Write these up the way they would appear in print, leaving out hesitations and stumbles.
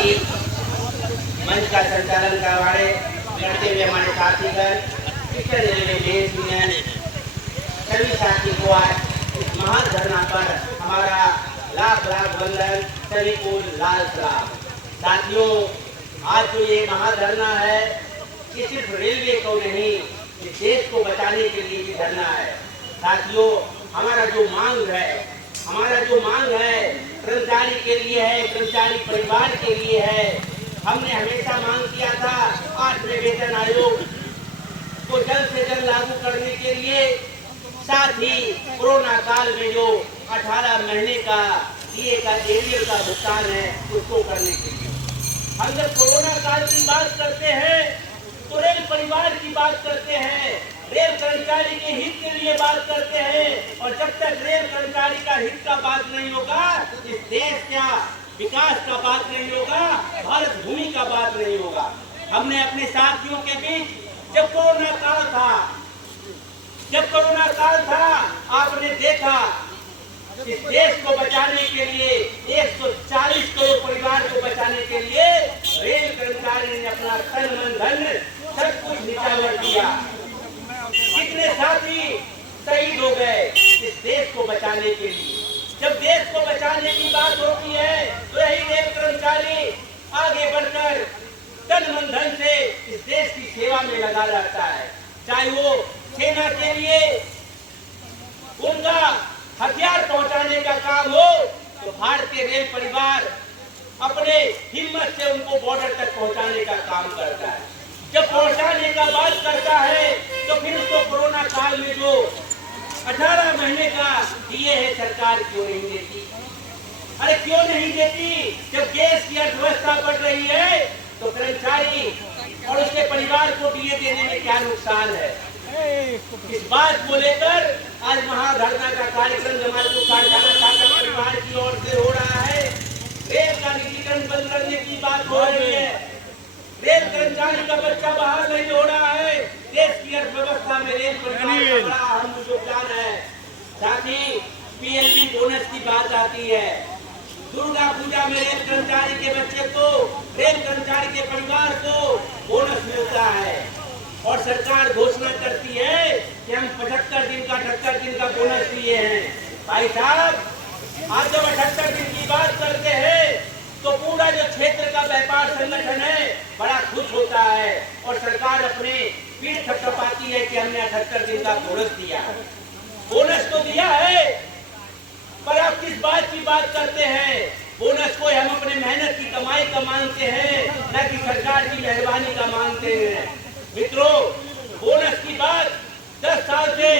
अभी मंच का संचालन करते हुए हमारे साथीगण ईस्टर्न रेलवे बेस यूनियन सभी साथी को आज इस महाधरना पर हमारा लाख लाख वंदन, सभी को लाल सलाम। साथियों, आज जो ये महाधरना है ये सिर्फ रेलवे को नहीं, इस देश को बचाने के लिए भी धरना है। साथियों, हमारा जो मांग है कर्मचारी के लिए है, कर्मचारी परिवार के लिए है। हमने हमेशा मांग किया था 8वें वेतन आयोग को जल्द से जल्द लागू करने के लिए, साथ ही कोरोना काल में जो 18 महीने का दिए का एरियर का भुगतान है उसको करने के लिए। हम जब कोरोना काल की बात करते हैं तो रेल परिवार की बात करते हैं, रेल कर्मचारी के हित के लिए बात करते हैं। और जब तक रेल कर्मचारी का हित का बात नहीं होगा, इस देश का विकास का बात नहीं होगा, भारत भूमि का बात नहीं होगा। हमने अपने साथियों के बीच जब कोरोना काल था आपने देखा इस देश को बचाने के लिए 140 करोड़ परिवार को बचाने के लिए रेल कर्मचारी ने अपना तन मन धन सब कुछ निछावर किया। कितने साथी शहीद हो गए इस देश को बचाने के लिए। जब देश को बचाने की बात होती है तो यही रेल कर्मचारी आगे बढ़कर तन मन धन से इस देश की सेवा में लगा रहता है। चाहे वो सेना के लिए उनका हथियार पहुंचाने का काम हो तो भारतीय रेल परिवार अपने हिम्मत से उनको बॉर्डर तक पहुंचाने का काम करता है। जब पहुंचाने का बात करता है तो फिर उसको कोरोना काल में जो 18 महीने का दिए है सरकार क्यों नहीं देती? अरे क्यों नहीं देती? जब देश की अर्थव्यवस्था बढ़ रही है तो कर्मचारी और उसके परिवार को दिए देने में क्या नुकसान है? इस बात को लेकर आज महाधरना का कार्यक्रम जमालपुर कारखाना छात्र परिवार की ओर से हो रहा है। रेल का निजीकरण बंद करने की बात हो रही है। रेल कर्मचारी का बच्चा बाहर नहीं हो रहा है। देश की अर्थव्यवस्था में रेल परिवार का बड़ा अहम योगदान है। साथ ही पीएलबी बोनस की बात आती है। दुर्गा पूजा में रेल कर्मचारी के बच्चे को, रेल कर्मचारी के परिवार को बोनस मिलता है और सरकार घोषणा करती है कि हम 75 दिन का 78 दिन का बोनस दिए हैं। भाई साहब, आज जब 78 दिन की बात करते हैं तो पूरा जो क्षेत्र का व्यापार संगठन है बड़ा खुश होता है और सरकार अपने पीठ थपथपाती है कि हमने 78 दिन का बोनस दिया। बोनस तो दिया है, पर आप किस बात की बात करते हैं? बोनस को हम अपने मेहनत की कमाई का मांगते हैं, न कि सरकार की मेहरबानी का मांगते हैं। मित्रों, बोनस की बात 10 साल से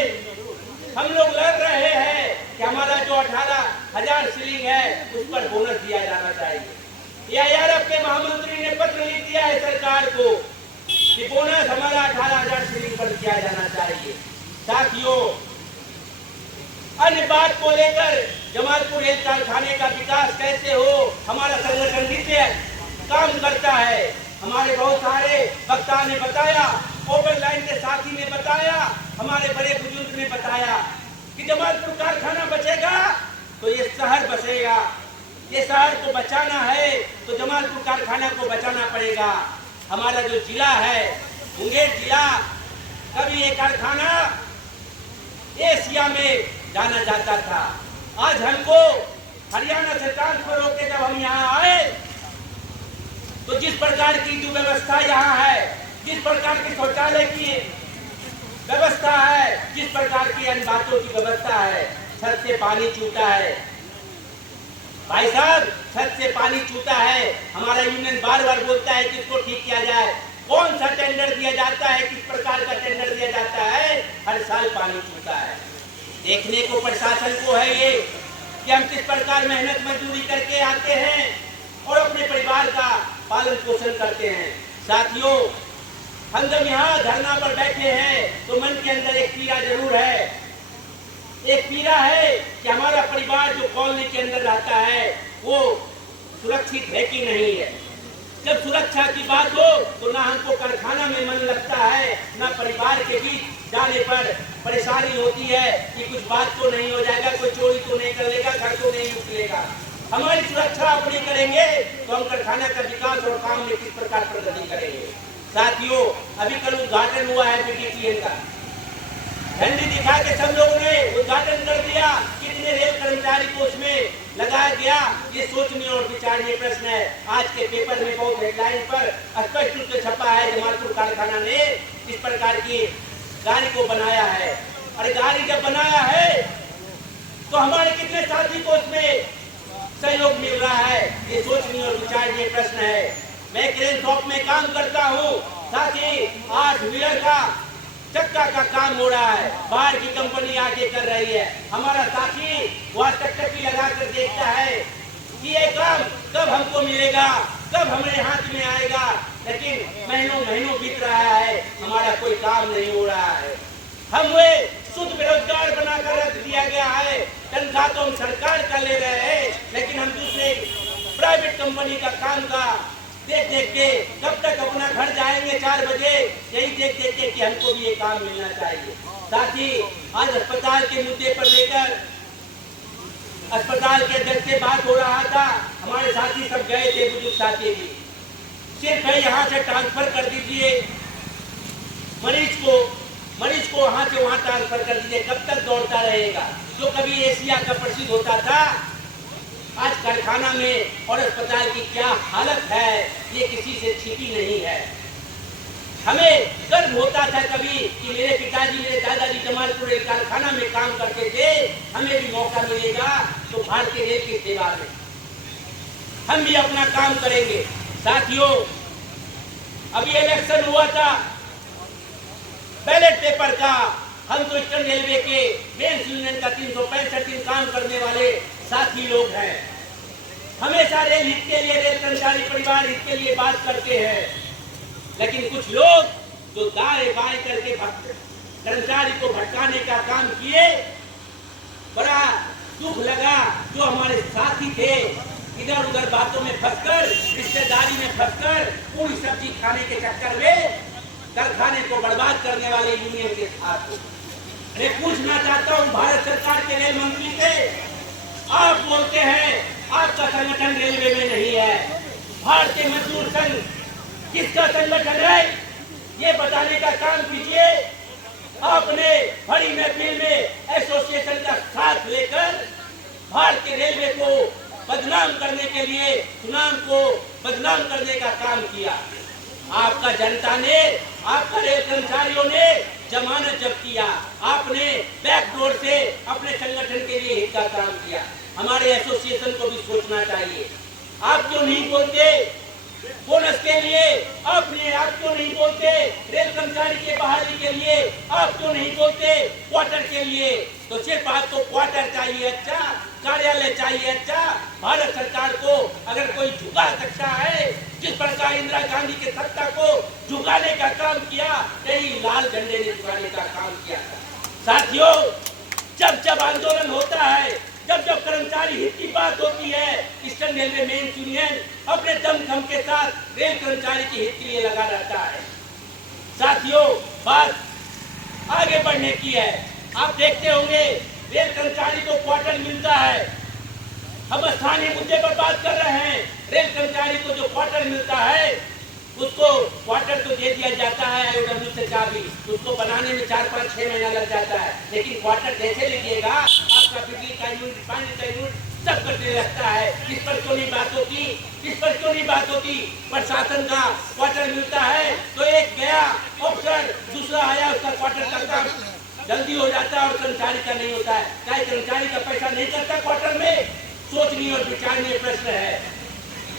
हम लोग लड़ रहे हैं कि हमारा जो 18,000 सीलिंग है उस पर बोनस दिया जाना चाहिए। एआईआरएफ के महामंत्री ने पत्र लिख दिया है सरकार को कि बोनस हमारा 18,000 सीलिंग पर दिया जाना चाहिए। साथियों, अन्य बात को लेकर जमालपुर रेल कारखाने का विकास कैसे हो, हमारा संगठन नीचे काम करता है। हमारे बहुत सारे वक्ता ने बताया, ओवर लाइन के साथी ने बताया, हमारे बड़े बुजुर्ग ने बताया कि जमालपुर कारखाना बचेगा तो ये शहर बचेगा। ये शहर को बचाना है तो जमालपुर कारखाना को बचाना पड़ेगा। हमारा जो जिला है मुंगेर जिला, कभी ये कारखाना एशिया में जाना जाता था। आज हमको हरियाणा से ट्रांसफर होकर जब हम यहाँ आए तो जिस प्रकार की जो व्यवस्था यहाँ है, जिस प्रकार की शौचालय की व्यवस्था है, जिस प्रकार की अन्य बातों की व्यवस्था है, छत से पानी चूता है। भाई साहब, छत से पानी चूता है। हमारा यूनियन बार बार बोलता है कि इसको ठीक किया जाए। कौन सा टेंडर दिया जाता है, किस प्रकार का टेंडर दिया जाता है? हर साल पानी चूता है। देखने को प्रशासन को है ये कि हम किस प्रकार मेहनत मजदूरी करके आते हैं और अपने परिवार का पालन पोषण करते हैं। साथियों, हम जब यहाँ धरना पर बैठे हैं तो मन के अंदर एक पीड़ा जरूर है। एक पीड़ा है कि हमारा परिवार जो कॉलोनी के अंदर रहता है वो सुरक्षित है कि नहीं है। जब सुरक्षा की बात हो तो ना हमको कारखाना में मन लगता है, ना परिवार के बीच जाने पर परेशानी होती है कि कुछ बात तो नहीं हो जाएगा, कोई चोरी तो नहीं कर लेगा, घर तो नहीं उठ लेगा। हमारी सुरक्षा अपनी करेंगे तो हम कारखाना का विकास और काम में किस प्रकार प्रगति करेंगे। साथियों, अभी कल उद्घाटन हुआ है बीटीसीएल का, झंडी दिखा के सब लोगों ने उद्घाटन कर दिया। कितने रेल कर्मचारी को उसमें लगाया गया, ये सोचनीय और विचारणीय प्रश्न है। आज के पेपर में बहुत हेडलाइन पर स्पष्ट रूप से छपा है जमालपुर कारखाना ने इस प्रकार की गाड़ी को बनाया है। अरे गाड़ी जब बनाया है तो हमारे कितने साथी को उसमें सहयोग मिल रहा है, ये सोचनीय और विचारणीय प्रश्न है। मैं क्रेन शॉप में काम करता हूँ, साथ ही 8 व्हीलर का चक्का का काम हो रहा है, बाहर की कंपनी आके कर रही है। हमारा साथी वहाँ टकटकी लगा कर देखता है कि ये काम कब हमको मिलेगा, कब हमारे हाथ में आएगा, लेकिन महीनों महीनों बीत रहा है, हमारा कोई काम नहीं हो रहा है। हम वे शुद्ध बेरोजगार बनाकर रख दिया गया है। तनख्वाह तो हम सरकार का ले रहे हैं, लेकिन हम दूसरे प्राइवेट कंपनी का काम का देख देख के कब तक अपना घर जाएंगे 4 बजे, यही देख देख के कि हमको भी ये काम मिलना चाहिए। साथ ही आज अस्पताल के मुद्दे पर लेकर अस्पताल के अध्यक्ष से बात हो रहा था, हमारे साथी सब गए थे, बुजुर्ग साथी भी, सिर्फ यहाँ से ट्रांसफर कर दीजिए मरीज को वहां से वहां ट्रांसफर कर दीजिए, कब तक दौड़ता रहेगा। जो कभी एशिया का प्रसिद्ध होता था, आज कारखाना में और अस्पताल की क्या हालत है ये किसी से छिपी नहीं है। हमें गर्व होता था कभी कि मेरे पिताजी मेरे दादाजी जमालपुर रेल कारखाना में काम करते थे, हमें भी मौका मिलेगा तो भारतीय रेल की सेवा में हम भी अपना काम करेंगे। साथियों, अभी इलेक्शन हुआ था बैलेट पेपर का, हम तो ईस्टर्न रेलवे के मेंस यूनियन का 365 दिन काम करने वाले साथी लोग हैं। हमेशा रेल हित के लिए, रेल कर्मचारी परिवार हित के लिए बात करते हैं, लेकिन कुछ लोग जो दाएं बाएं करके कर्मचारी को भटकाने का काम किए, बड़ा दुख लगा। जो हमारे साथी थे इधर उधर बातों में फंसकर, रिश्तेदारी में फंसकर, पूरी सब्जी खाने के चक्कर में कारखाने को बर्बाद करने वाले यूनियन के साथ मैं पूछना चाहता हूं भारत सरकार के रेल मंत्री से, आप बोलते हैं आपका संगठन रेलवे में नहीं है, भारतीय मजदूर संघ किसका संगठन है ये बताने का काम कीजिए। आपने बड़ी महफिल में एसोसिएशन का साथ लेकर भारतीय रेलवे को बदनाम करने के लिए, सुनाम को बदनाम करने का काम किया। आपका जनता ने, आपका रेल कर्मचारियों ने जमानत जब्त किया, आपने बैकडोर से अपने संगठन के लिए हित का काम किया। हमारे एसोसिएशन को भी सोचना चाहिए। आप क्यों नहीं बोलते बोनस के लिए, आप क्यों नहीं बोलते रेल कर्मचारी के बहाली के लिए, आप क्यों नहीं बोलते क्वार्टर के लिए। तो सिर्फ आपको क्वार्टर चाहिए अच्छा, कार्यालय चाहिए अच्छा। भारत सरकार को अगर कोई झुका सकता है, जिस प्रकार इंदिरा गांधी के सत्ता को झुकाने का काम किया, यही लाल झंडे ने झुकाने का काम किया था। साथियों, जब जब आंदोलन होता है, जब जब कर्मचारी हित की बात होती है, ईस्टर्न रेलवे मेंस यूनियन अपने दमखम के साथ रेल कर्मचारी की हित के लिए लगा रहता है। साथियों, बात आगे बढ़ने की है। आप देखते होंगे रेल कर्मचारी को क्वार्टर मिलता है। हम स्थानीय मुद्दे पर बात कर रहे हैं। रेल कर्मचारी को जो क्वार्टर मिलता है, उसको क्वार्टर तो दे दिया जाता है आईओडब्ल्यू से चाबी, उसको बनाने में 4-5-6 महीना लग जाता है, लेकिन क्वार्टर कैसे लीजिएगा, आपका बिजली का यूनिट, पानी का यूनिट सब कटने लगता है। इस पर क्यों नहीं बात होती, इस पर क्यों नहीं बात होती। प्रशासन का क्वार्टर मिलता है तो एक गया ऑफिसर, दूसरा आया, उसका क्वार्टर का काम जल्दी हो जाता है और कर्मचारी का नहीं होता है। क्या कर्मचारी का पैसा नहीं करता क्वार्टर में? सोचनीय और विचारणीय प्रश्न है।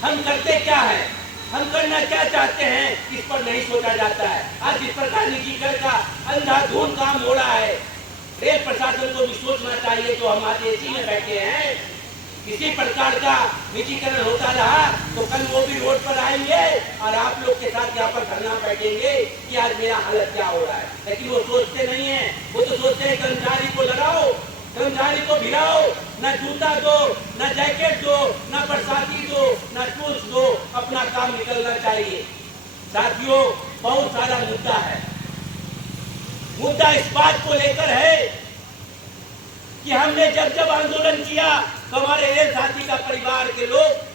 हम करते क्या है, हम करना क्या चाहते हैं, इस पर नहीं सोचा जाता है। आज जिस प्रकार निजीकरण का अंधाधुंध काम हो रहा है, रेल प्रशासन को भी सोचना चाहिए। जो हम आज एसी में बैठे हैं, किसी प्रकार का निजीकरण होता रहा तो कल वो भी रोड पर आएंगे और आप लोग के साथ यहाँ पर धरना बैठेंगे कि आज मेरा हालत क्या हो रहा है। लेकिन वो सोचते नहीं है, वो तो सोचते हैं कर्मचारी को लगाओ, कर्मचारी को भिड़ाओ, न जूता दो, न जैकेट दो, न बरसाती दो, न टूल्स दो, अपना काम निकलना चाहिए। साथियों, बहुत सारा मुद्दा है। मुद्दा इस बात को लेकर है कि हमने जब जब आंदोलन किया तो हमारे रेल साथी का परिवार के लोग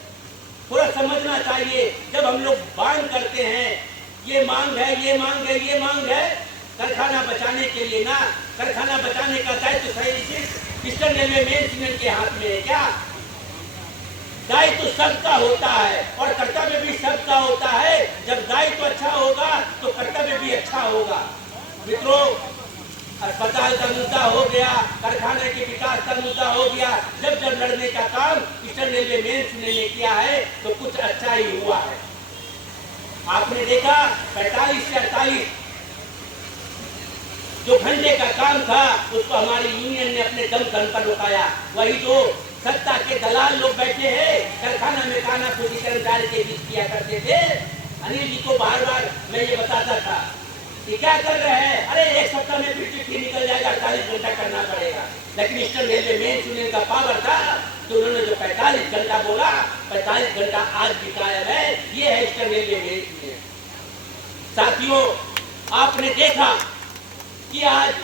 थोड़ा समझना चाहिए। जब हम लोग मांग करते हैं, ये मांग है, ये मांग है, ये मांग है, कारखाना बचाने के लिए ना, कारखाना बचाने का दायित्व सिर्फ ईस्टर्न रेलवे मेंटेनेंस के हाथ में है क्या? दायित्व सबका होता है और कर्तव्य भी सबका होता है। जब दायित्व अच्छा होगा तो कर्तव्य भी अच्छा होगा। मित्रों, अस्पताल का मुद्दा हो गया, कारखाने के विकास का मुद्दा हो गया, जब जब लड़ने का काम ईस्टर्न रेलवे मेंटेनेंस ने किया है तो कुछ अच्छा ही हुआ है। आपने देखा 45 से 48 जो घंटे का काम था उसको हमारी यूनियन ने अपने दम पर रुकाया। वही जो सत्ता के दलाल लोग बैठे हैं, कारखाना में कानाफूसी कर्मचारी के बीच किया करते थे, अनिल जी को बार बार मैं ये बताता था कि क्या कर रहे हैं, अरे एक सप्ताह में फिर चिट्ठी निकल जाएगा, 48 घंटा करना पड़ेगा। लेकिन ईस्टर्न रेलवे मेंटेनेंस का पावर था तो उन्होंने जो 45 घंटा बोला, 45 घंटा आज भी कायम है। ये है ईस्टर्न रेलवे मेंटेनेंस। साथियों, आपने देखा कि आज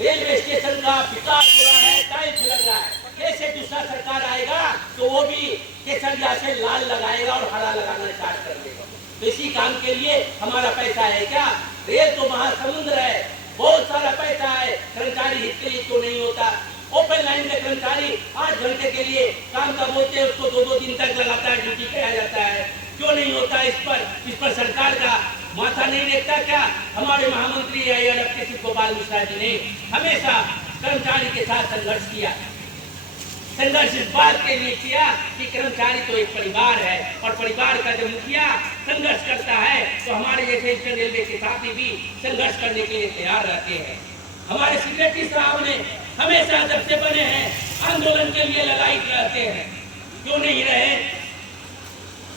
रेलवे स्टेशन का विकास हो रहा है, टाइल्स लग रहा है। कैसे दूसरा सरकार आएगा तो वो भी केसरिया से लाल लगाएगा और हरा लगाना स्टार्ट कर देगा। तो इसी काम के लिए हमारा पैसा है क्या? रेल तो महासमुद्र है, बहुत सारा पैसा है, कर्मचारी हित के लिए क्यों नहीं होता? ओपन लाइन के कर्मचारी 8 घंटे के लिए काम का बोलते हैं, उसको 2-2 दिन तक लगातार ड्यूटी किया जाता है, क्यों नहीं होता? इस पर सरकार का माथा नहीं देखता क्या? हमारे महामंत्री श्री गोपाल मिश्रा जी ने हमेशा कर्मचारी के साथ संघर्ष किया। संघर्ष इस बात के लिए किया कि कर्मचारी तो एक परिवार है और परिवार का जब मुखिया संघर्ष करता है तो हमारे जैसे ईस्टर्न रेलवे के साथी भी संघर्ष करने के लिए तैयार रहते हैं। हमारे सेक्रेटरी साहब ने हमेशा जब से बने हैं आंदोलन के लिए ललायित रहते हैं, क्यों नहीं रहे?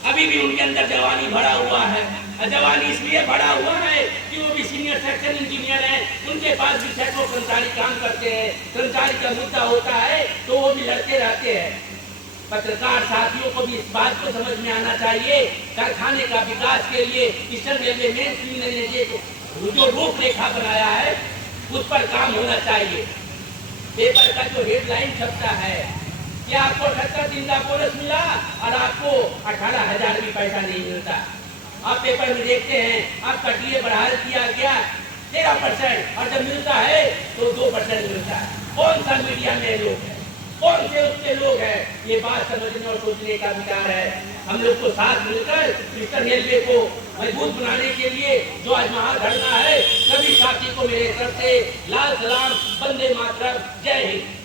अभी भी उनके अंदर जवानी भरा हुआ है। जवानी इसलिए भरा हुआ है कि वो भी सीनियर सेक्शन इंजीनियर हैं, उनके पास भी सैकड़ों कर्मचारी काम करते हैं। कर्मचारी का मुद्दा होता है तो वो भी लड़ते रहते हैं। पत्रकार साथियों को भी इस बात को समझ में आना चाहिए, कारखाने का विकास के लिए ईस्टर्न रेलवे मेंटेनेंस ने जो रूपरेखा बनाया है उस पर काम होना चाहिए। पेपर का जो हेडलाइन छपता है कि आपको 78 दिन का बोनस मिला और आपको 18,000 भी पैसा नहीं मिलता। आप पेपर में देखते हैं आपका डीए बढ़ा दिया गया 13% और जब मिलता है तो 2% मिलता है। कौन सा मीडिया में लोग हैं, कौन से उसके लोग हैं? ये बात समझने और सोचने का विचार है। हम लोग को साथ मिलकर ईस्टर्न रेलवे को मजबूत बनाने के लिए जो आज महाधरना है, सभी साथी को मेरे तरफ से लाल सलाम, वंदे मातरम, जय हिंद।